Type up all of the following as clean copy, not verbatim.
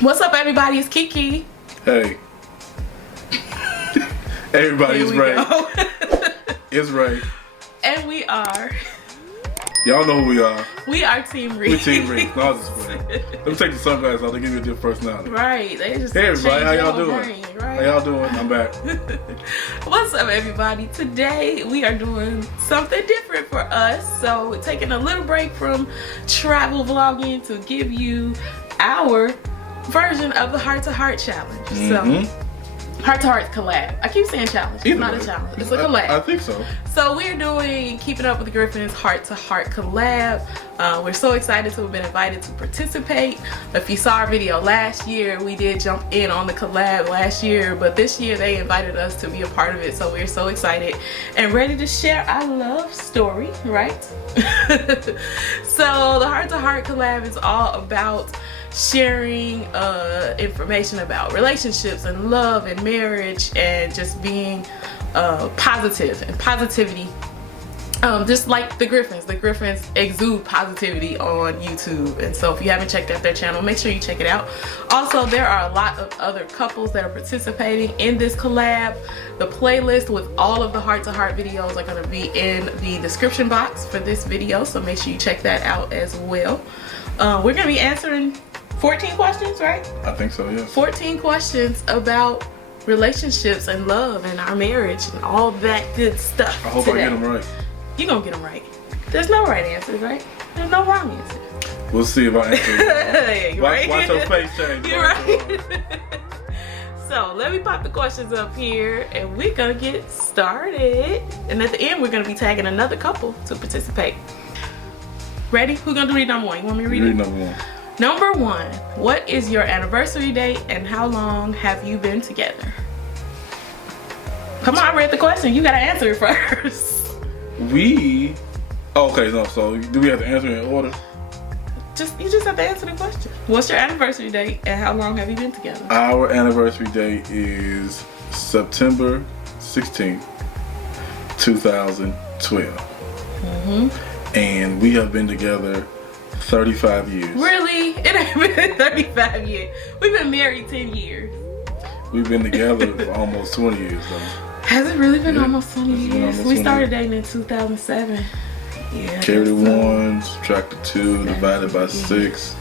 What's up, everybody? It's Kiki. Hey. Everybody's right. It's right. And we are. Y'all know who we are. We are Team Reese. We Team Reese. No, I was just playing. Let me take the sunglasses off to give you a different personality. Right. They just hey everybody, how y'all doing? Brain, right? How y'all doing? I'm back. What's up, everybody? Today we are doing something different for us. So we're taking a little break from travel vlogging to give you our version of the Heart to Heart challenge. So Heart to Heart collab. I keep saying challenge. It's not a challenge. It's a collab. I think so. So we're doing Keeping Up with the Griffins Heart to Heart collab. We're so excited to have been invited to participate. If you saw our video last year, we did jump in on the collab last year, but this year they invited us to be a part of it. So we're so excited and ready to share our love story, right? So the Heart to Heart collab is all about sharing information about relationships and love and marriage and just being positive and positivity, just like the Griffins exude positivity on YouTube. And so if you haven't checked out their channel, make sure you check it out. Also, there are a lot of other couples that are participating in this collab. The playlist with all of the Heart to Heart videos are going to be in the description box for this video, so make sure you check that out as well. We're going to be answering 14 questions, right? I think so, yes. 14 questions about relationships and love and our marriage and all that good stuff. I hope today. I get them right. You're gonna get them right. There's no right answers, right? There's no wrong answer. We'll see if I answer it. Right. Watch your face change. You're right. So let me pop the questions up here and we're gonna get started. And at the end, we're gonna be tagging another couple to participate. Ready? Who's gonna do read number one? You want me to read it? Read number one. Number one, what is your anniversary date and how long have you been together? Come on, I read the question. You gotta answer it first. Okay, no, so do we have to answer in order? You just have to answer the question. What's your anniversary date and how long have you been together? Our anniversary date is September 16th, 2012. And we have been together 35 years. Really? It ain't been 35 years. We've been married 10 years. We've been together for almost 20 years though. Has it really been almost 20 years? Almost we started dating in 2007. Yeah. Carry the 1, subtract the 2, divided by 6.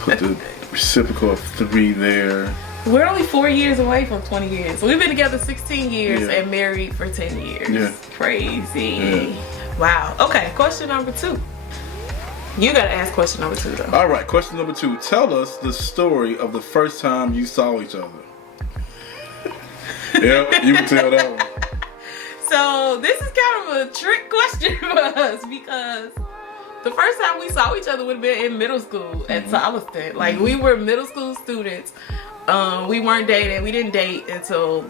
Put the reciprocal of 3 there. We're only 4 years away from 20 years. So we've been together 16 years and married for 10 years. Yeah. Crazy. Yeah. Wow. Okay, question number 2. You gotta ask question number 2 though. Alright, question number 2. Tell us the story of the first time you saw each other. Yeah, you can tell that one. So this is kind of a trick question for us because the first time we saw each other would have been in middle school at Solliston. Like we were middle school students. We weren't dating. We didn't date until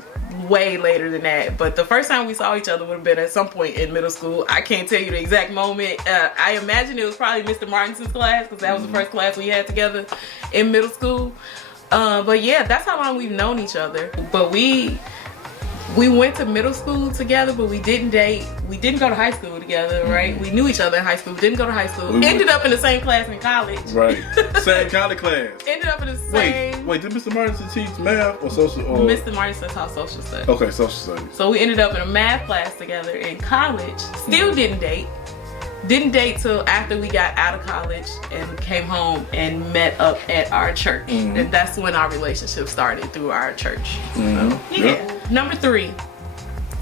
way later than that. But the first time we saw each other would have been at some point in middle school. I can't tell you the exact moment. I imagine it was probably Mr. Martinson's class because that was the first class we had together in middle school. But yeah, that's how long we've known each other. But we went to middle school together, but we didn't date. We didn't go to high school together, right? We knew each other in high school. Didn't go to high school. Ended up in the same class in college. Right. Same kind of class. Ended up in the same. Wait, did Mr. Martinson teach math or social? Or... Mr. Martinson taught social studies. Okay, social studies. So we ended up in a math class together in college. Still didn't date. Didn't date till after we got out of college and came home and met up at our church. And that's when our relationship started, through our church. So, yeah. Yep. Number 3,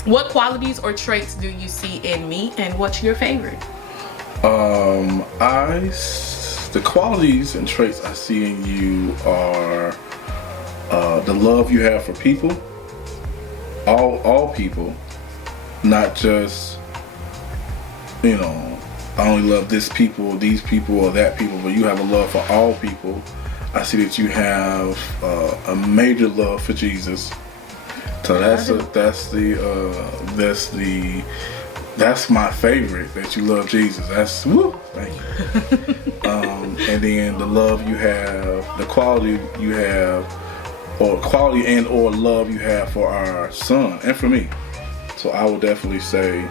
what qualities or traits do you see in me and what's your favorite? The qualities and traits I see in you are the love you have for people, all people, not just, you know, I only love this people, these people, or that people, but you have a love for all people. I see that you have a major love for Jesus. So that's my favorite, that you love Jesus. That's woo, thank you. And then the love you have, the quality you have, or quality and or love you have for our son and for me. So I would definitely say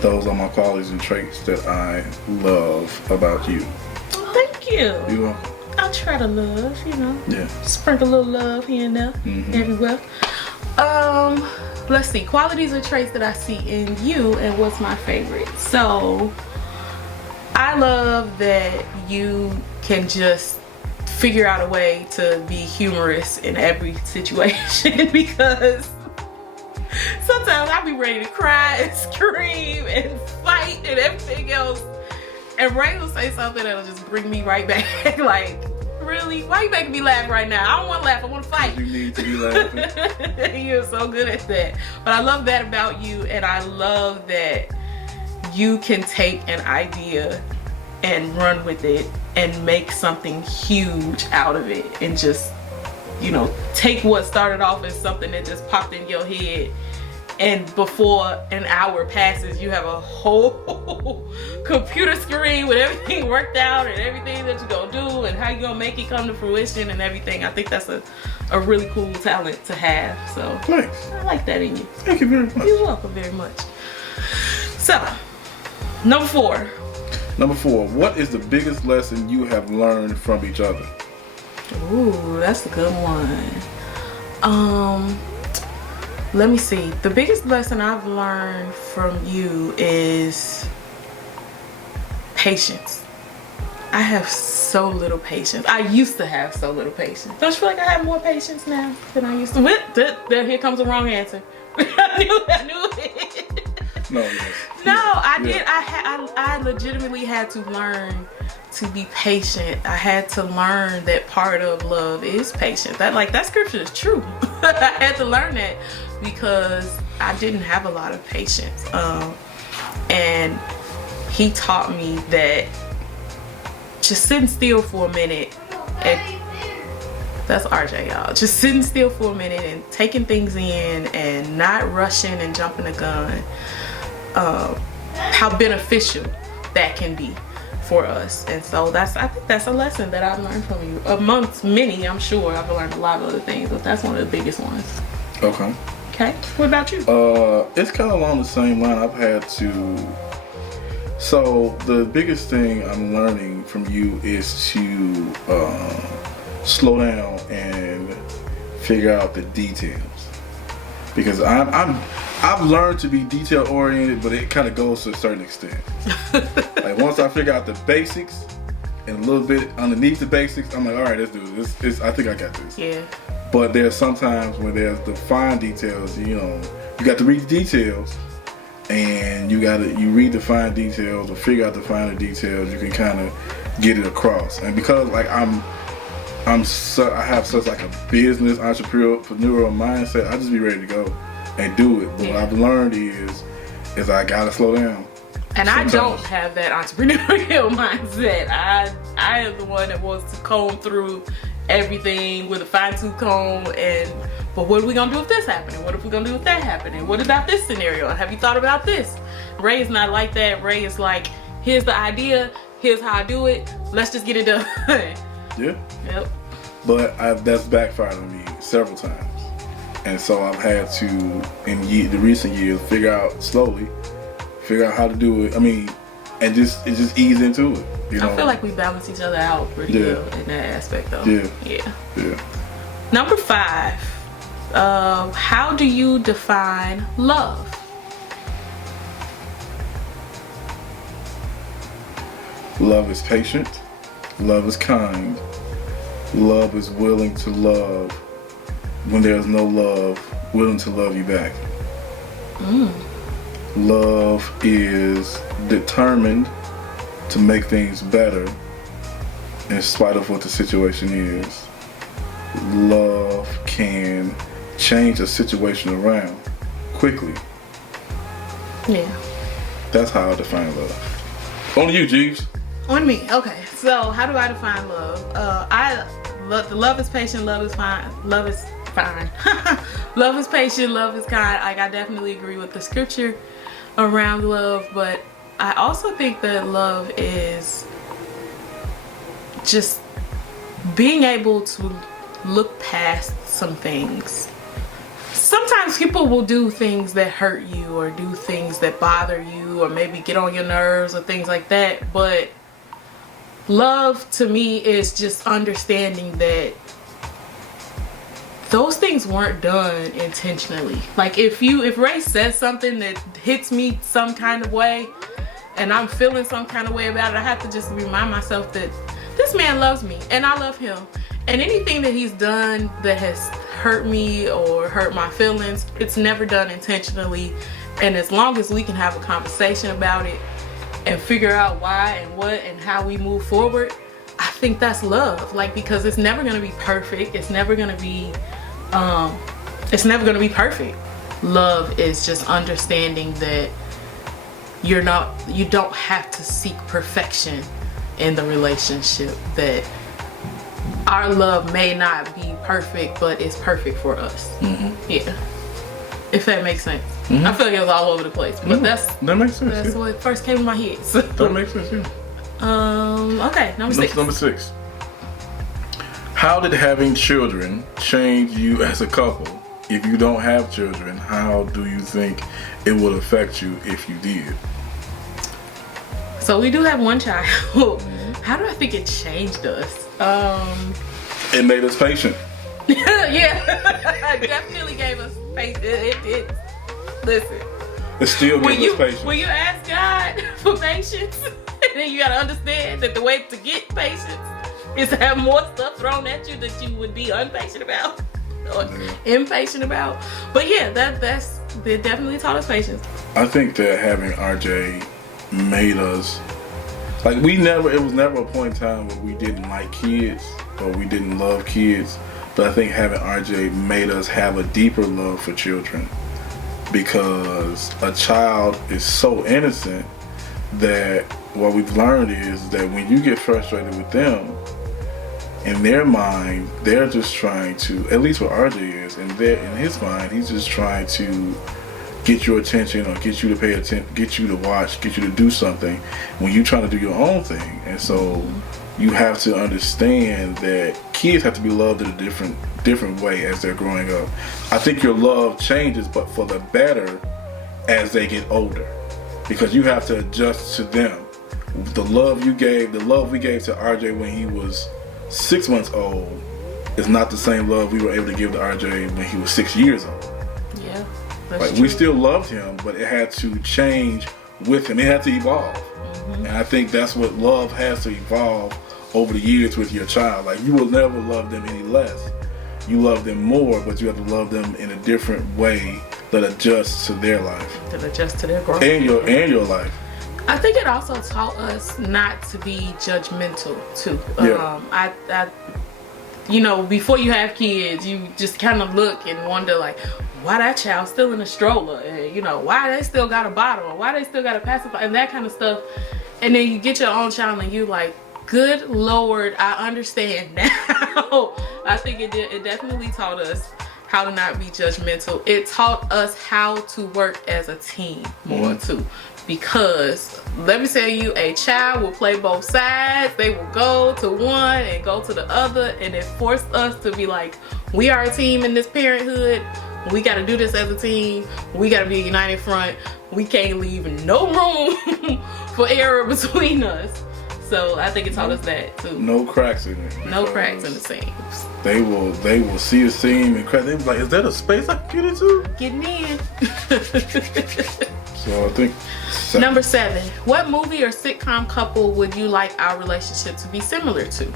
those are my qualities and traits that I love about you. Thank you. You're welcome. I'll try to love, you know. Yeah. Sprinkle a little love here and there, everywhere. Let's see. Qualities or traits that I see in you and what's my favorite. So, I love that you can just figure out a way to be humorous in every situation because sometimes I'll be ready to cry and scream and fight and everything else. And Ray will say something that'll just bring me right back. Like, really? Why you making me laugh right now? I don't want to laugh. I want to fight. You need to be laughing. You're so good at that. But I love that about you, and I love that you can take an idea and run with it and make something huge out of it, and just, you know, take what started off as something that just popped in your head, and before an hour passes you have a whole computer screen with everything worked out and everything that you're gonna do and how you're gonna make it come to fruition and everything. I think that's a really cool talent to have. So thanks. I like that in you. Thank you very much. You're welcome very much. So, number 4. Number 4, what is the biggest lesson you have learned from each other? Ooh, that's a good one. Let me see. The biggest lesson I've learned from you is patience. I have so little patience. I used to have so little patience. Don't you feel like I have more patience now than I used to? There, here comes the wrong answer. I knew it. No, yes. No, I did. I legitimately had to learn to be patient. I had to learn that part of love is patience. That scripture is true. I had to learn that because I didn't have a lot of patience. And he taught me that just sitting still for a minute, and that's RJ, y'all. Just sitting still for a minute and taking things in and not rushing and jumping the gun. How beneficial that can be for us. And so I think that's a lesson that I've learned from you. Amongst many, I'm sure I've learned a lot of other things, but that's one of the biggest ones. Okay. Okay, what about you? It's kind of along the same line. I've had to. So the biggest thing I'm learning from you is to slow down and figure out the details, because I've learned to be detail oriented, but it kind of goes to a certain extent. Like once I figure out the basics and a little bit underneath the basics, I'm like, all right, let's do this. I think I got this. Yeah. But there's sometimes when there's the fine details, you know, you got to read the details, and you read the fine details or figure out the finer details. You can kind of get it across. And because like I have such like a business entrepreneurial mindset, I just be ready to go and do it. But what I've learned is I gotta slow down. And sometimes. I don't have that entrepreneurial mindset. I am the one that wants to comb through everything with a fine-tooth comb, but what are we gonna do if this happened? And what if we're gonna do if that happened? And what about this scenario? And have you thought about this? Ray is not like that. Ray is like, here's the idea, here's how I do it, let's just get it done. Yeah. Yep. But that's backfired on me several times. And so I've had to, in the recent years, figure out how to do it. I mean, and just ease into it. You know? I feel like we balance each other out pretty well in that aspect, though. Yeah. Number 5, how do you define love? Love is patient. Love is kind. Love is willing to love when there's no love, willing to love you back. Love is determined to make things better in spite of what the situation is. Love can change a situation around quickly. Yeah. That's how I define love. On to you, Jeeves. On me. Okay. So how do I define love? Love is patient, love is fine. Love is fine. Love is patient, love is kind. Like, I definitely agree with the scripture around love, but I also think that love is just being able to look past some things. Sometimes people will do things that hurt you or do things that bother you or maybe get on your nerves or things like that, but love to me is just understanding that those things weren't done intentionally. Like if Ray says something that hits me some kind of way and I'm feeling some kind of way about it, I have to just remind myself that this man loves me and I love him. And anything that he's done that has hurt me or hurt my feelings, it's never done intentionally. And as long as we can have a conversation about it and figure out why and what and how we move forward, I think that's love. Like, because it's never gonna be perfect. It's never gonna be perfect. Love is just understanding that you don't have to seek perfection in the relationship, that our love may not be perfect, but it's perfect for us. Yeah, if that makes sense. I feel like it was all over the place, but that makes sense. That's what first came to my head. So. That makes sense. Yeah. Okay, number 6. Number 6. How did having children change you as a couple? If you don't have children, how do you think it would affect you if you did? So we do have one child. How do I think it changed us? It made us patient. Yeah, it definitely gave us patience. Listen. It still gives us patience. When you ask God for patience, then you gotta understand that the way to get patience is to have more stuff thrown at you that you would be impatient about. Impatient about. But yeah, that definitely taught us patience. I think that having RJ made us, like, it was never a point in time where we didn't like kids or we didn't love kids, but I think having RJ made us have a deeper love for children, because a child is so innocent that what we've learned is that when you get frustrated with them, in their mind, they're just trying to, at least what RJ is, in his mind, he's just trying to get your attention or get you to pay attention, get you to watch, get you to do something when you're trying to do your own thing. And so you have to understand that kids have to be loved in a different way as they're growing up. I think your love changes, but for the better as they get older, because you have to adjust to them. The love we gave to RJ when he was 6 months old is not the same love we were able to give to RJ when he was 6 years old. Yeah, like, we still loved him, but it had to change with him. It had to evolve. And I think that's what love has to evolve over the years with your child. Like, you will never love them any less. You love them more, but you have to love them in a different way that adjusts to their life. That adjusts to their growth. And your life. I think it also taught us not to be judgmental too. Yeah. Before you have kids, you just kind of look and wonder, like, why that child still in a stroller, and why they still got a bottle, or why they still got a pacifier, and that kind of stuff. And then you get your own child and you like, good Lord, I understand now. I think it definitely taught us how to not be judgmental. It taught us how to work as a team more too. Because let me tell you, a child will play both sides. They will go to one and go to the other, and it forced us to be like, we are a team in this parenthood. We got to do this as a team. We got to be a united front. We can't leave no room for error between us. So I think it taught us that too. No cracks in it. No cracks in the seams. They will see a seam and crack. They be like, is that a space I can get into? Getting in. So I think Number 7. What movie or sitcom couple would you like our relationship to be similar to?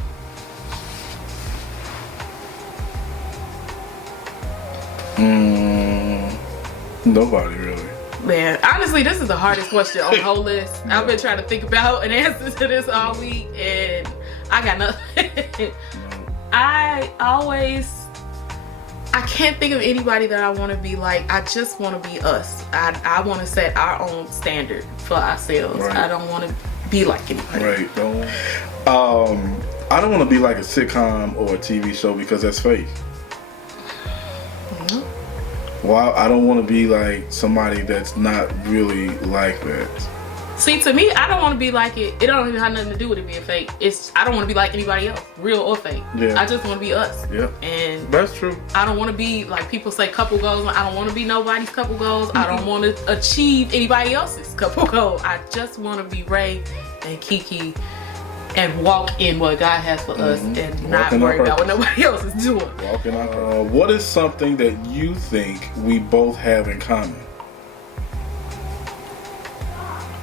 Nobody really. Man, honestly, this is the hardest question on the whole list. I've been trying to think about an answer to this all week, and I got nothing. I can't think of anybody that I want to be like. I just want to be us. I want to set our own standard for ourselves. Right. I don't want to be like anybody. Right. I don't want to be like a sitcom or a TV show, because that's fake. Well, I don't want to be like somebody that's not really like that. See, to me, I don't want to be like it. It don't even have nothing to do with it being fake. I don't want to be like anybody else, real or fake. Yeah. I just want to be us. Yeah. And that's true. I don't want to be like people say couple goals. I don't want to be nobody's couple goals. I don't want to achieve anybody else's couple goal. I just want to be Ray and Kiki and walk in what God has for us and not worry about what nobody else is doing. What is something that you think we both have in common?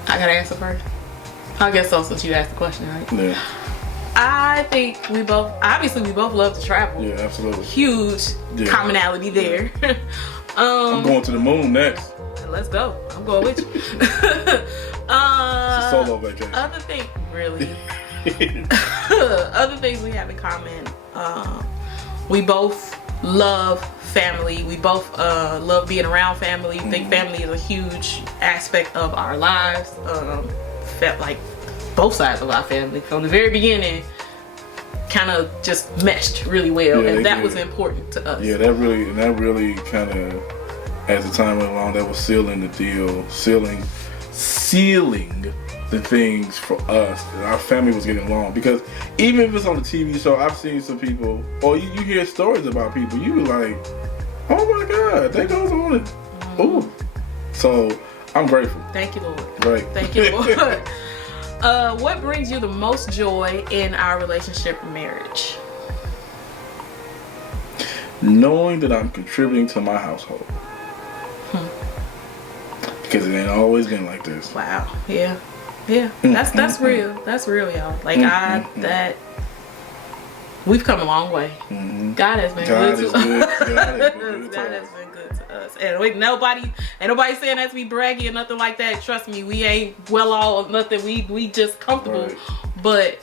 I gotta answer first. I guess so, since you asked the question, right? Yeah. I think we both love to travel. Yeah, absolutely. Huge commonality there. I'm going to the moon next. Let's go. I'm going with you. It's a solo vacation. Other thing, really. Other things we have in common. We both love family. We both love being around family. We think family is a huge aspect of our lives. Felt like both sides of our family from the very beginning kind of just meshed really well, and that was important to us. Yeah, that really kind of, as the time went along, that was sealing the deal, sealing the things for us. Our family was getting along, because even if it's on the TV show, I've seen some people, or you hear stories about people, you be like, oh my God, that goes on. Ooh. So I'm grateful. Thank you, Lord. Right. Thank you, Lord. What brings you the most joy in our relationship or marriage? Knowing that I'm contributing to my household. Because it ain't always been like this. Wow. Yeah. Yeah. That's real. That's real, y'all. Like that we've come a long way. God has been good to us. God has been good to us. And ain't nobody saying that to be braggy or nothing like that. Trust me, we ain't well all or nothing. We just comfortable. Right. But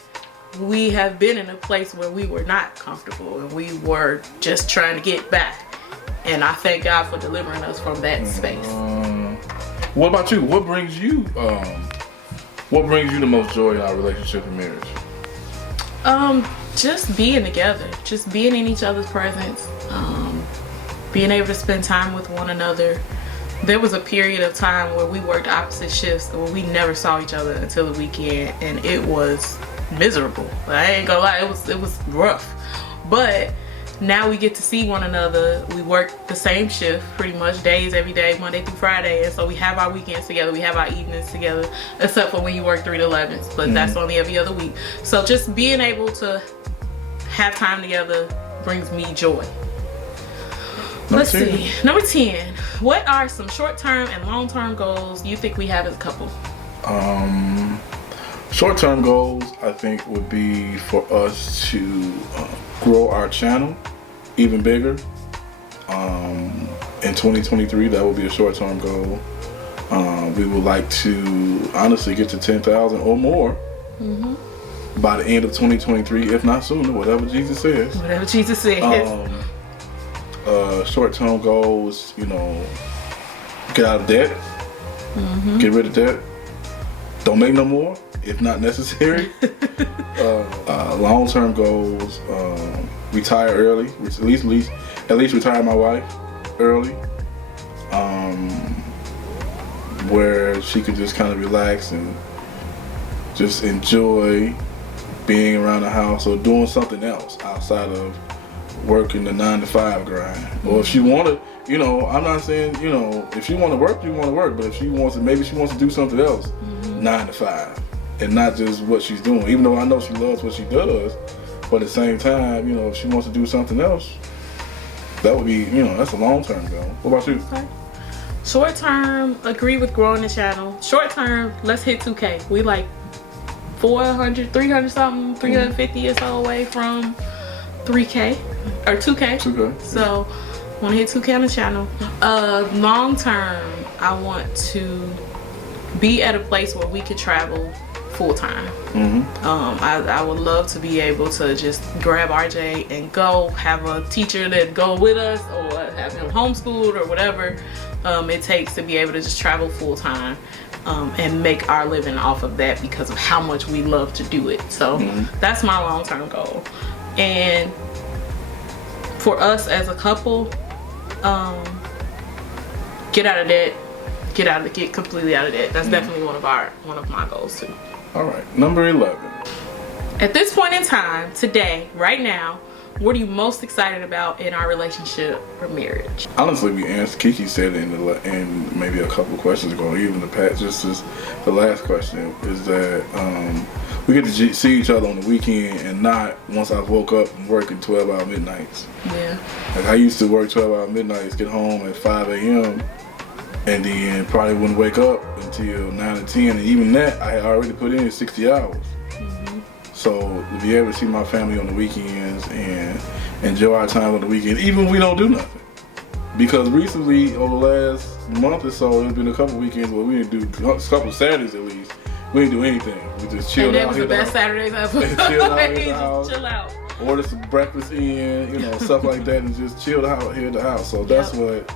we have been in a place where we were not comfortable and we were just trying to get back. And I thank God for delivering us from that space. What about you? What brings you the most joy in our relationship and marriage? Just being together, just being in each other's presence, being able to spend time with one another. There was a period of time where we worked opposite shifts, where we never saw each other until the weekend, and it was miserable. I ain't gonna lie, it was rough. But now we get to see one another. We work the same shift pretty much days every day, Monday through Friday, and so we have our weekends together, we have our evenings together, except for when you work 3 to 11s, but that's only every other week. So just being able to have time together brings me joy. Let's see. Number 10. What are some short-term and long-term goals you think we have as a couple? Short-term goals, I think, would be for us to grow our channel even bigger. In 2023, that would be a short-term goal. We would like to honestly get to 10,000 or more by the end of 2023, if not sooner, whatever Jesus says. Whatever Jesus says. Short-term goals, get out of debt, get rid of debt, don't make no more if not necessary. Long-term goals, retire early, at least retire my wife early, where she could just kind of relax and just enjoy being around the house or doing something else outside of working the 9-to-5 grind. Or if she wanted, I'm not saying, if she want to work, you want to work, but if maybe she wants to do something else, 9 to 5, and not just what she's doing. Even though I know she loves what she does, but at the same time, if she wants to do something else, that would be, that's a long-term goal. What about you? Okay. Short term, agree with growing the channel. Short term, let's hit 2K. We like 400, 300 something, 350 or so away from 3K or 2K. 2K. So, want to hit 2K on the channel. Long term, I want to be at a place where we could travel full time. I would love to be able to just grab RJ and go, have a teacher that go with us, or have him homeschooled or whatever it takes to be able to just travel full time and make our living off of that because of how much we love to do it. So that's my long-term goal. And for us as a couple, get out of debt. Get completely out of debt. That's definitely one of my goals too. All right, number 11. At this point in time, today, right now, what are you most excited about in our relationship or marriage? Honestly, we answered. Kiki said it in maybe a couple of questions ago, even the past. Just as the last question is that we get to see each other on the weekend, and not once I woke up and working 12-hour midnights. Yeah. Like I used to work 12-hour midnights, get home at 5 a.m. and then probably wouldn't wake up until 9 or 10, and even that I had already put in 60 hours. So to be able to see my family on the weekends and enjoy our time on the weekend, even if we don't do nothing. Because recently, over the last month or so, there's been a couple weekends where we didn't do, a couple Saturdays at least, we didn't do anything. We just chilled out here. And that was the best Saturdays ever. Chilled out here at the house. Chill out. Ordered some breakfast in, stuff like that, and just chilled out here at the house. So that's what,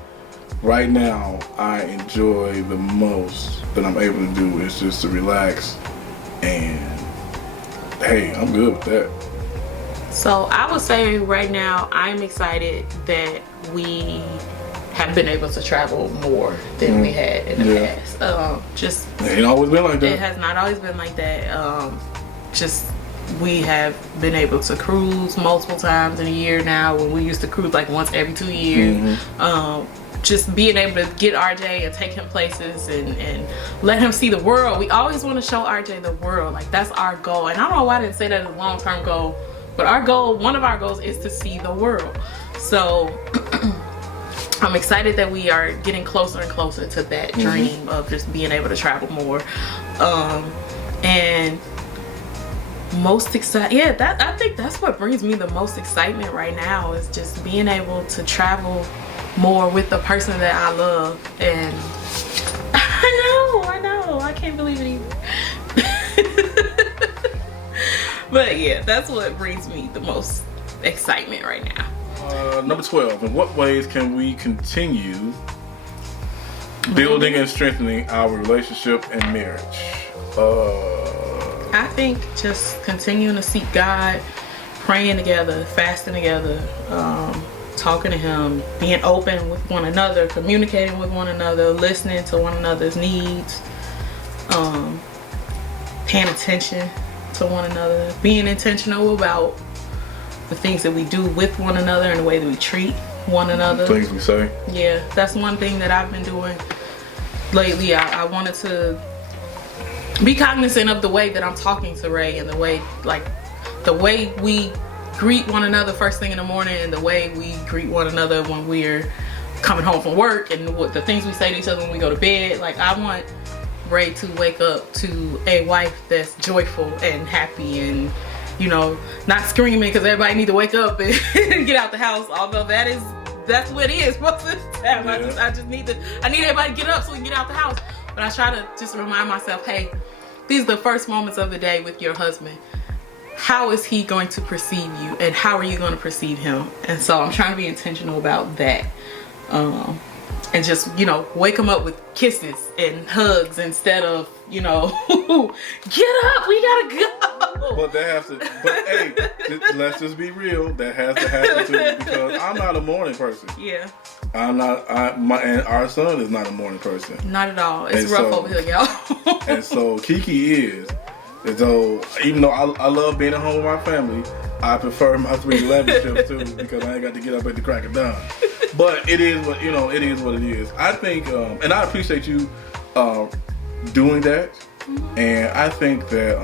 right now, I enjoy the most that I'm able to do is just to relax, and hey, I'm good with that. So I would say right now, I'm excited that we have been able to travel more than we had in the past. It ain't always been like that. It has not always been like that. We have been able to cruise multiple times in a year now, when we used to cruise like once every 2 years. Just being able to get RJ and take him places and let him see the world. We always want to show RJ the world. Like, that's our goal. And I don't know why I didn't say that as a long-term goal, but our goal, one of our goals, is to see the world. So I'm excited that we are getting closer and closer to that dream of just being able to travel more. And most excited, I think that's what brings me the most excitement right now, is just being able to travel more with the person that I love. And I know, I can't believe it either. But yeah, that's what brings me the most excitement right now. Number 12, in what ways can we continue building and strengthening our relationship and marriage? I think just continuing to seek God, praying together, fasting together, talking to Him, being open with one another, communicating with one another, listening to one another's needs, paying attention to one another, being intentional about the things that we do with one another and the way that we treat one another. Things we say. Yeah, that's one thing that I've been doing lately. I wanted to be cognizant of the way that I'm talking to Ray, and the way we greet one another first thing in the morning, and the way we greet one another when we're coming home from work, and what the things we say to each other when we go to bed. Like, I want Ray to wake up to a wife that's joyful and happy, and not screaming because everybody need to wake up and get out the house, although that's what it is most of the time. I need everybody to get up so we can get out the house. But I try to just remind myself, hey, these are the first moments of the day with your husband. How is he going to perceive you, and how are you going to perceive him? And so I'm trying to be intentional about that. And just, wake him up with kisses and hugs instead of, get up, we gotta go. But hey, let's just be real. That has to happen too, because I'm not a morning person. Yeah. I'm not, and our son is not a morning person. Not at all. It's rough over here, y'all. And so Kiki is. And so, even though I love being at home with my family, I prefer my 3-11 shift too, because I ain't got to get up at the crack of dawn. But it is what it is what it is. I think, and I appreciate you doing that. And I think that,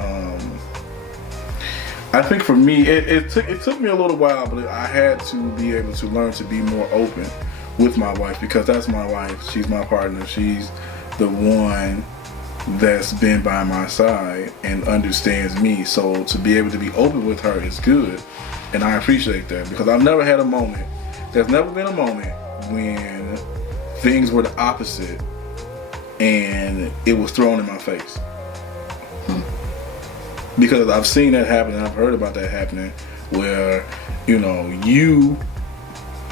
I think for me, it took me a little while, but I had to be able to learn to be more open with my wife, because that's my wife. She's my partner. She's the one that's been by my side and understands me. So to be able to be open with her is good, and I appreciate that, because I've never had a moment. There's never been a moment when things were the opposite and it was thrown in my face. Because I've seen that happen, and I've heard about that happening, where you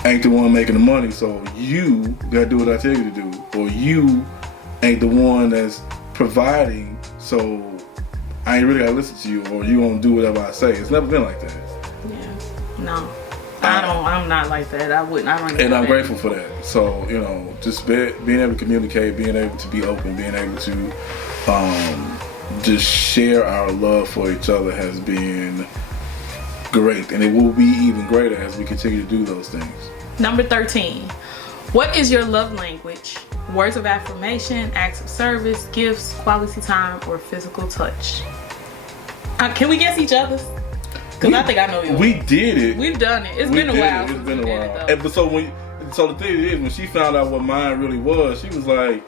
ain't the one making the money, so you gotta do what I tell you to do, or you ain't the one that's providing, so I ain't really gotta listen to you, or you won't do whatever I say. It's never been like that. Yeah. No. I'm not like that. I don't even. And I'm grateful for that. So, just being able to communicate, being able to be open, being able to just share our love for each other has been great, and it will be even greater as we continue to do those things. Number 13. What is your love language? Words of affirmation, acts of service, gifts, quality time, or physical touch? Can we guess each other's? Because I think I know yours. We did it. We've done it. It's been a while. It's been a while. And so the thing is, when she found out what mine really was, she was like,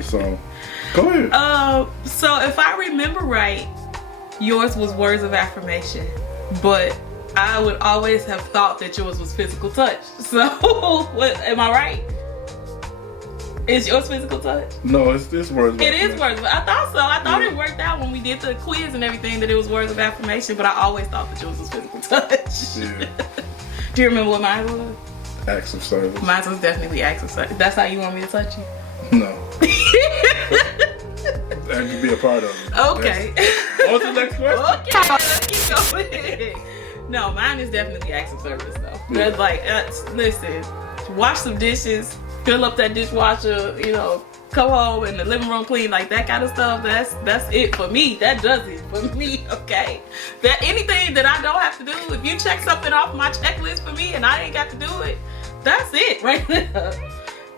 so, go ahead. So if I remember right, yours was words of affirmation, but I would always have thought that yours was physical touch. So, what, am I right? Is yours physical touch? No, it's words of affirmation. It is words. I thought so. I thought it worked out when we did the quiz and everything that it was words of affirmation, but I always thought that yours was physical touch. Yeah. Do you remember what mine was? Acts of service. Mine was definitely acts of service. That's how you want me to touch you? No. That could be a part of it. Okay. On to the next question. Okay, let's keep going. No, mine is definitely acts of service though. Yeah. That's like, listen, wash some dishes, fill up that dishwasher, you know, come home and the living room clean, like that kind of stuff. That's it for me. That does it for me. Okay. That anything that I don't have to do, if you check something off my checklist for me and I ain't got to do it, that's it right there.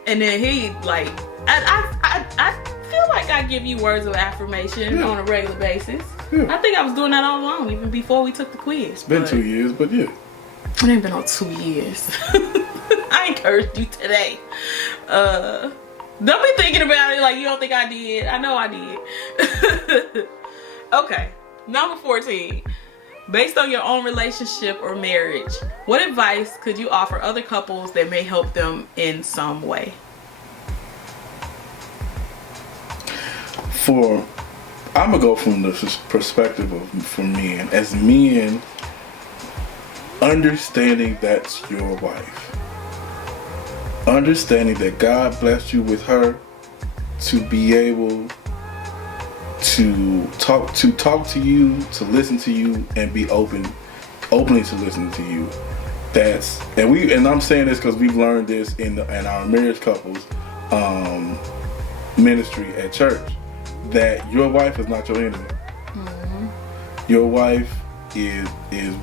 And then he like, I feel like I give you words of affirmation on a regular basis. Yeah. I think I was doing that all along, even before we took the quiz. It's been 2 years, but yeah. It ain't been on 2 years. I encouraged you today. Don't be thinking about it like you don't think I did. I know I did. Okay, number 14. Based on your own relationship or marriage, what advice could you offer other couples that may help them in some way? I'm gonna go from the perspective of for men. As men, understanding that's your wife, understanding that God blessed you with her to be able to talk to you, to listen to you, and be openly to listen to you. And I'm saying this because we've learned this in our marriage couples ministry at church. That your wife is not your enemy. Mm-hmm. Your wife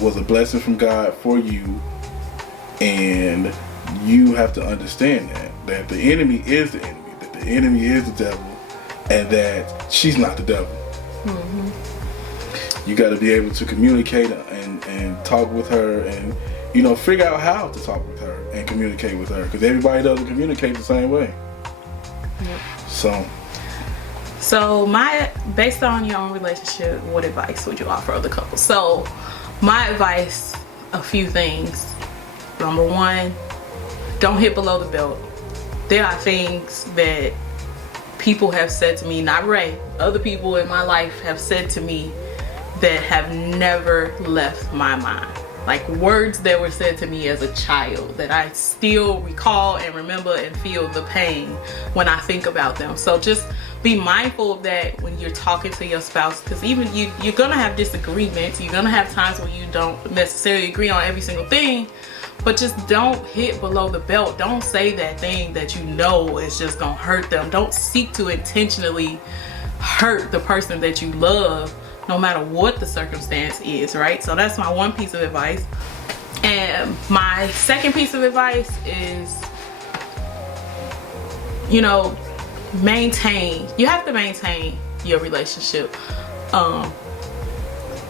was a blessing from God for you, and you have to understand that the enemy is the enemy, that the enemy is the devil, and that she's not the devil. Mm-hmm. You got to be able to communicate and talk with her, and figure out how to talk with her and communicate with her, because everybody doesn't communicate the same way. Yep. So based on your own relationship, what advice would you offer other couples? So my advice, a few things. Number one, don't hit below the belt. There are things that people have said to me, not Ray, other people in my life have said to me that have never left my mind. Like words that were said to me as a child that I still recall and remember and feel the pain when I think about them. So just be mindful of that when you're talking to your spouse, because even you're gonna have disagreements. You're gonna have times where you don't necessarily agree on every single thing, but just don't hit below the belt. Don't say that thing that you know is just gonna hurt them. Don't seek to intentionally hurt the person that you love, no matter what the circumstance is, right? So that's my one piece of advice. And my second piece of advice is, you have to maintain your relationship.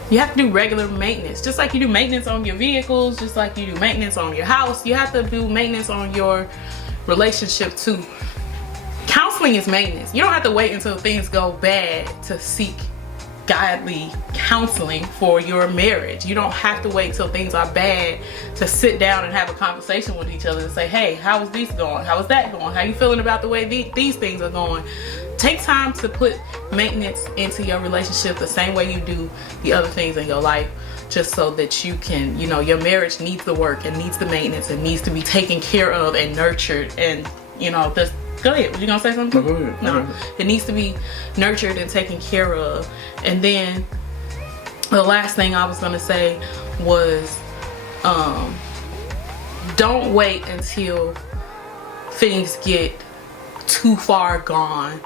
You have to do regular maintenance, just like you do maintenance on your vehicles, just like you do maintenance on your house. You have to do maintenance on your relationship too. Counseling is maintenance. You don't have to wait until things go bad to seek godly counseling for your marriage. You don't have to wait till things are bad to sit down and have a conversation with each other and say, hey, how is this going? How is that going? How you feeling about the way these things are going? Take time to put maintenance into your relationship the same way you do the other things in your life, just so that you can, your marriage needs the work and needs the maintenance and needs to be taken care of and nurtured, and just go ahead. Were you gonna say something? No, go ahead. No. It needs to be nurtured and taken care of. And then the last thing I was gonna say was, don't wait until things get too far gone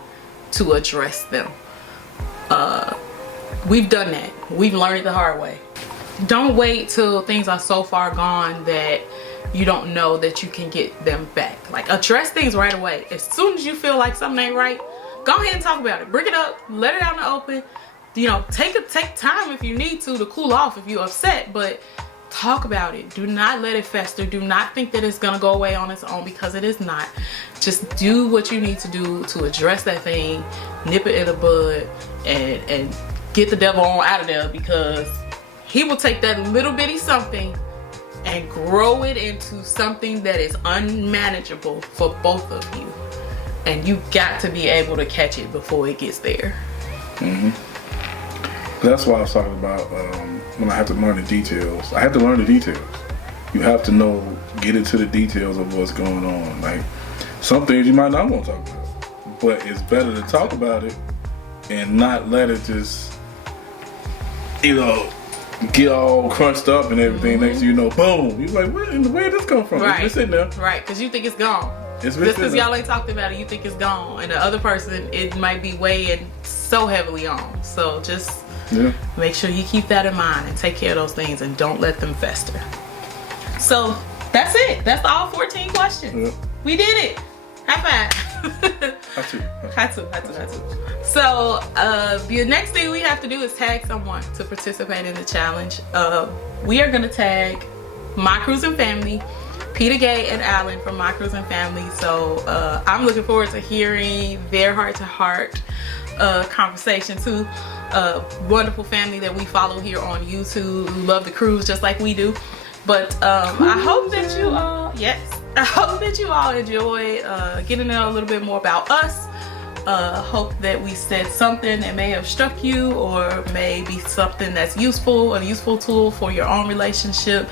to address them. we've done that. We've learned it the hard way. Don't wait till things are so far gone that you don't know that you can get them back. Like, address things right away. As soon as you feel like something ain't right, go ahead and talk about it. Bring it up, let it out in the open. You know, take time if you need to cool off if you're upset, but talk about it. Do not let it fester. Do not think that it's gonna go away on its own, because it is not. Just do what you need to do to address that thing, nip it in the bud, and get the devil on out of there, because he will take that little bitty something and grow it into something that is unmanageable for both of you. And you got to be able to catch it before it gets there. That's why I was talking about when I have to learn the details. I have to learn the details. You have to know, get into the details of what's going on. Like, some things you might not want to talk about, but it's better to talk about it and not let it just, you know, get all crunched up and everything. Next thing you know, boom, you're like, where did this come from? Right. It's been sitting there. Right, because you think it's gone. Just because y'all ain't talked about it, you think it's gone. And the other person, it might be weighing so heavily on. So just make sure you keep that in mind and take care of those things and don't let them fester. So that's it. That's all 14 questions. We did it. High five. Had to. So the next thing we have to do is tag someone to participate in the challenge. We are gonna tag My Cruising Family, Peter Gay and Alan from My Cruising Family. So I'm looking forward to hearing their heart-to-heart conversation too. Wonderful family that we follow here on YouTube, who love the cruise just like we do. But I hope that you all, I hope that you all enjoy getting to know a little bit more about us. Hope that we said something that may have struck you, or maybe something that's useful, a useful tool for your own relationship.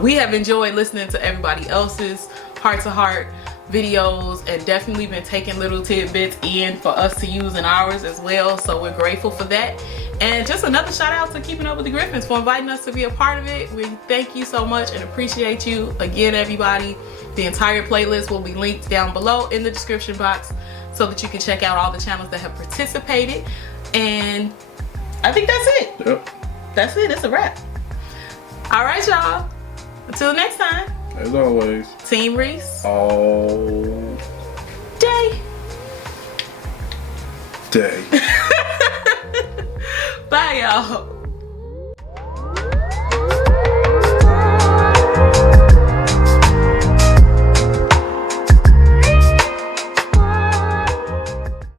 We have enjoyed listening to everybody else's heart-to-heart videos, and definitely been taking little tidbits in for us to use in ours as well. So we're grateful for that. And just another shout out to Keeping Up with the Griffins for inviting us to be a part of it. We thank you so much and appreciate you. Again, everybody, the entire playlist will be linked down below in the description box so that you can check out all the channels that have participated. And I think that's it. Yep. That's it. It's a wrap. All right, y'all. Until next time. As always, Team Reese. All day. Day. Bye, y'all.